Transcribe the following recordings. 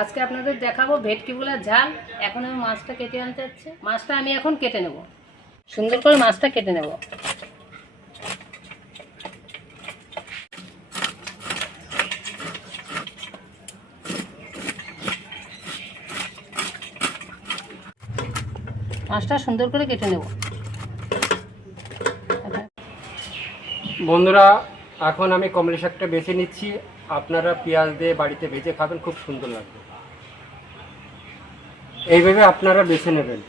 আজকে আপনাদের দেখাবো ভেটকি বোলার ঝাল। এখন আমি মাছটা কেটে আনতে যাচ্ছি। মাছটা আমি এখন কেটে নেব। সুন্দর করে মাছটা কেটে নেব। মাছটা সুন্দর করে কেটে নেব। বন্ধুরা, এখন আমি কমলা শাকটা বেছে নিচ্ছি। আপনারা পেঁয়াজ দিয়ে বাড়িতে ভেজে খাবেন, খুব সুন্দর লাগবে। এইভাবে আপনারা বেছে নেবেন।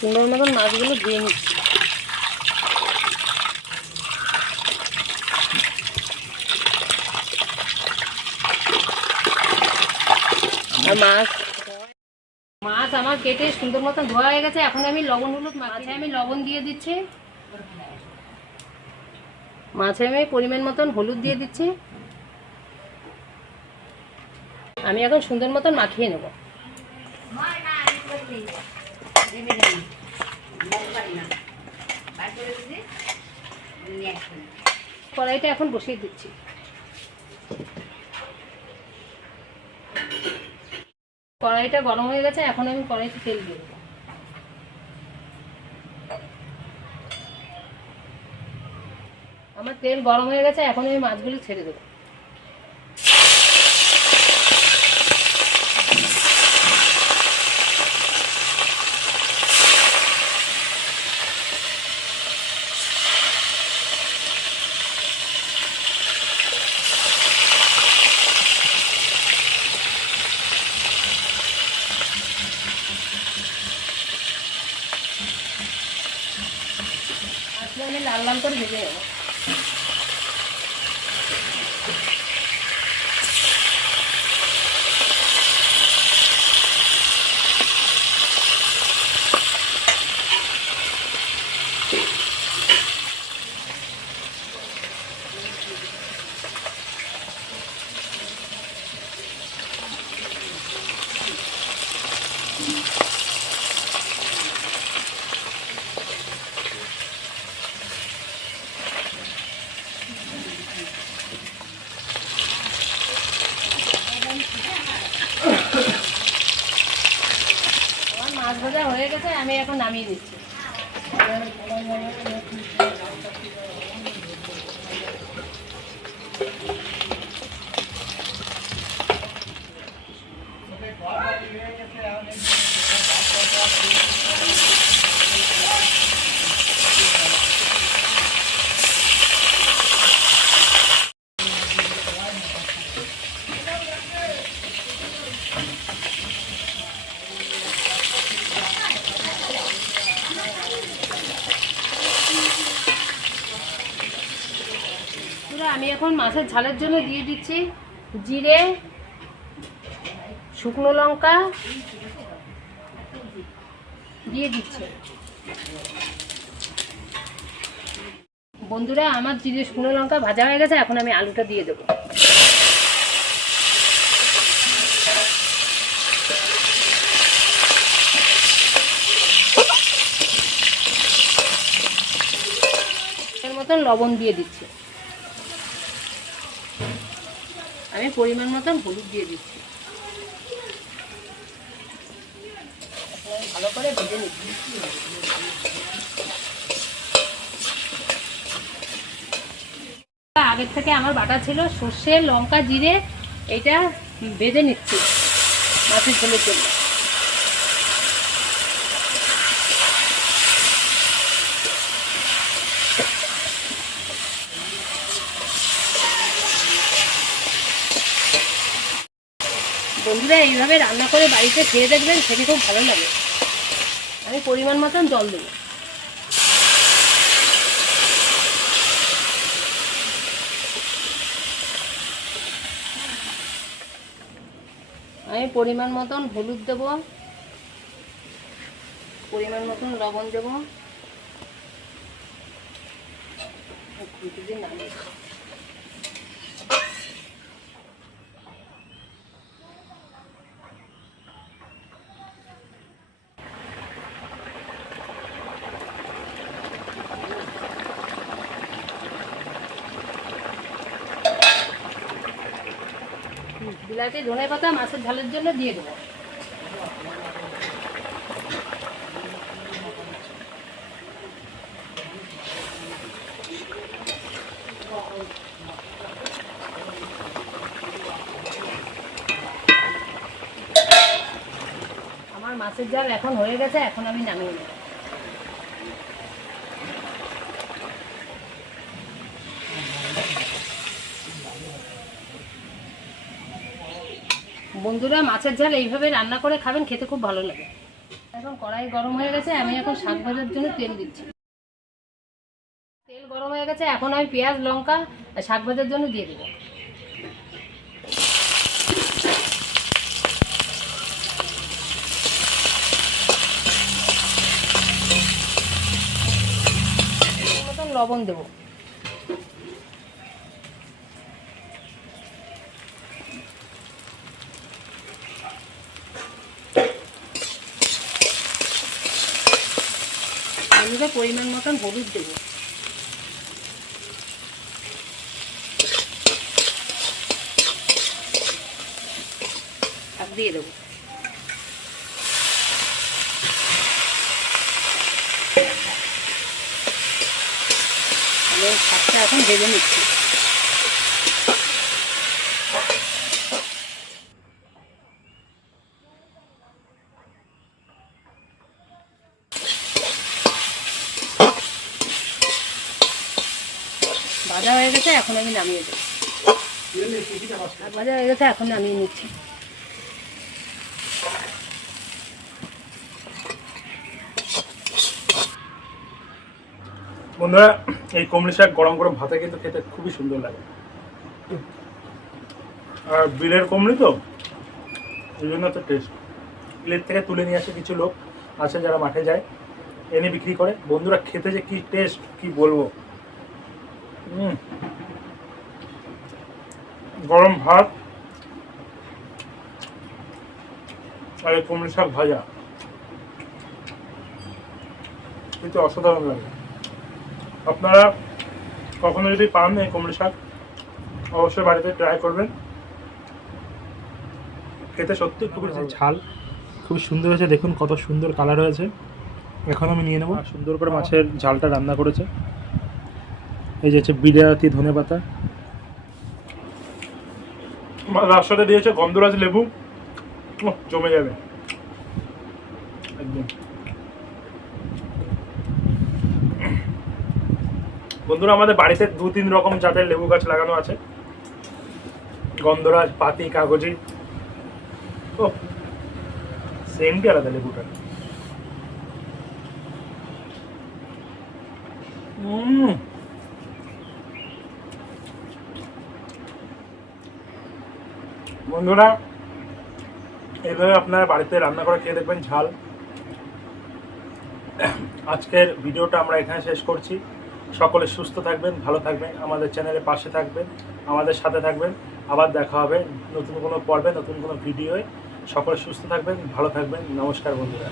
সুন্দর মতন মাছগুলো ধুয়ে নিচ্ছি। মাছ কেটে সুন্দর মতন ধোয়া হয়ে গেছে। এখন আমি লবণ হলুদ মাছে আমি লবণ দিয়ে দিচ্ছি। মাছে আমি পরিমাণ মতন হলুদ দিয়ে দিচ্ছি। আমি এখন সুন্দর মতন মাখিয়ে নেব। কড়াইটা এখন বসিয়ে দিচ্ছি। কড়াইটা গরম হয়ে গেছে, এখন আমি কড়াইতে তেল দিয়ে দেবো। আমার তেল গরম হয়ে গেছে, এখন আমি মাছগুলো ছেড়ে দেবো। করে ভেজে নেব মাছ ভাজা হয়ে গেছে আমি এখন নামিয়ে দিচ্ছি। পুরো আমি এখন মাছের ঝালের জন্য দিয়ে দিচ্ছি জিরে, শুকনো লঙ্কা দিয়ে দিচ্ছি। বন্ধুরা, আমার জিরে শুকনো লঙ্কা ভাজা হয়ে গেছে, এখন আমি আলুটা দিয়ে দেবো। মতন লবণ দিয়ে দিচ্ছি। আমি পরিমাণ মতন হলুদ দিয়ে দিচ্ছি। ভালো করে ভেজে নিচ্ছি। আগের থেকে আমার বাটা ছিল সর্ষে, লঙ্কা, জিরে, এটা বেঁধে নিচ্ছি মাছের ঝোলের জন্য। বন্ধুরা, এইভাবে রান্না করে বাড়িতে খেয়ে দেখবেন সেটি খুব ভালো লাগে। আমি পরিমাণ মতন জল দেবো। আমি পরিমাণ মতন হলুদ দেব। পরিমাণ মতন লবণ দেব। খুঁটি বিলাতি, ধনে পাতা, মাছের ঝালের জন্য দিয়ে দেবো। আমার মাছের ঝাল এখন হয়ে গেছে, এখন আমি নামিয়ে নেব। বন্ধুরা মাছের ঝাল এইভাবে রান্না করে খাবেন, খেতে খুব ভালো লাগে। এখন কড়াই গরম হয়ে গেছে, আমি এখন শাক ভাজার জন্য তেল দিচ্ছি। তেল গরম হয়ে গেছে, এখন আমি পেঁয়াজ, লঙ্কা, শাক ভাজার জন্য দিয়ে দেবো। লবণ দেবো। হলুদের পরিমাণ মতন হলুদ দেবো। দিয়ে দেবো। শাকটা এখন ভেজে নিচ্ছি। ভাজা হয়ে গেছে, এখন আমি নামিয়ে দেবো। ভাজা হয়ে গেছে, এখন নামিয়ে নিচ্ছি। বন্ধুরা, এই কমলি শাক গরম গরম ভাতে কিন্তু খেতে খুবই সুন্দর লাগে। আর বিলের কমলি তো, এই জন্য তো টেস্ট বিলের থেকে তুলে নিয়ে আসে কিছু লোক আছে যারা মাঠে যায়, এনে বিক্রি করে। বন্ধুরা, খেতে যে কি টেস্ট কি বলব। গরম ভাত আর কমলি শাক ভাজা। কিন্তু অসাধারণ লাগে। আপনারা কখনো যদি পান এই কুমড়ো শাক অবশ্যই বাড়িতে ট্রাই করবেন। খেতে সত্যি খুবই। ঝাল খুব সুন্দর হয়েছে। দেখুন কত সুন্দর কালার হয়েছে। এখন আমি নিয়ে নেব। সুন্দর করে মাছের ঝালটা রান্না করেছে। এই যে হচ্ছে বিলাতি ধনে পাতা সাথে দিয়েছে গন্ধরাজ লেবু। জমে যাবে। একদম। বন্ধুরা, আমাদের বাড়িতে দু তিন রকম জাতের লেবু গাছ লাগানো আছে। গন্ধরাজ, পাতি, কাগজি। ও সেন্টই আলাদা লেবুটা। বন্ধুরা এইভাবে আপনারা বাড়িতে রান্না করে খেয়ে দেখবেন ঝাল। আজকের ভিডিওটা আমরা এখানে শেষ করছি। সকলে সুস্থ থাকবেন, ভালো থাকবেন, আমাদের চ্যানেলের পাশে থাকবেন, আমাদের সাথে থাকবেন। আবার দেখা হবে নতুন কোনো পর্বে, নতুন কোনো ভিডিওয়ে। সকলে সুস্থ থাকবেন, ভালো থাকবেন। নমস্কার বন্ধুরা।